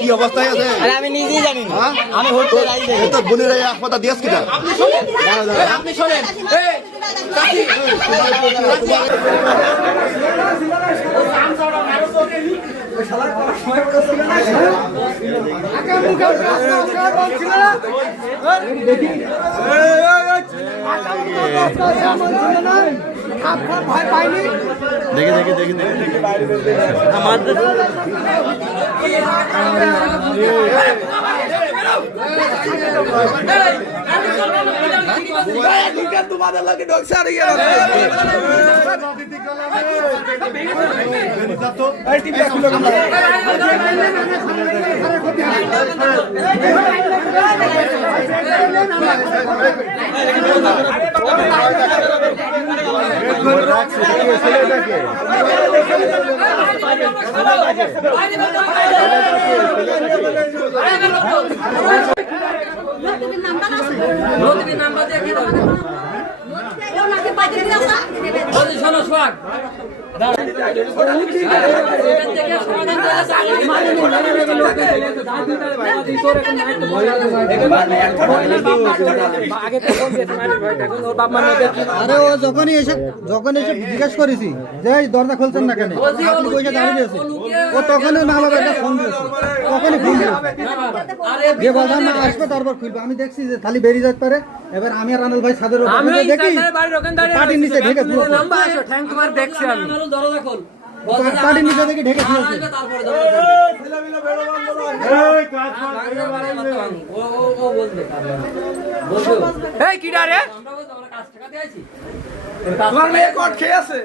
কি অবস্থায় আছে আমি নিজেই জানি না। আমি বোনের হাসপাতাল দিয়েছ কিনা আপনি শোনেন দেখে দেখে দেখে দেখে আমাদের তোমাদের লোকে ঢোকছে আর আরে ও যখনই এসে জিজ্ঞেস করেছি যে দরজা খুলছেন না কেন, আপনি পয়সা দাঁড়িয়ে দিয়েছে, ও তখনই মা বাবা একটা ফোন দিয়েছে, তখনই ফোন দিয়েছে যে বলতাম না আসবে তারপর খুলবে। আমি দেখছি যে খালি বেরিয়ে যেতে পারে। এবার আমি আর রানুল ভাই ছাদের উপর দেখি পাটির নিচে ঢেকে পুরো পাটির নিচে দেখে ঢেকে দিয়েছে। এই কিডা রে তোমার মেয়ে কট খেয়ে আছে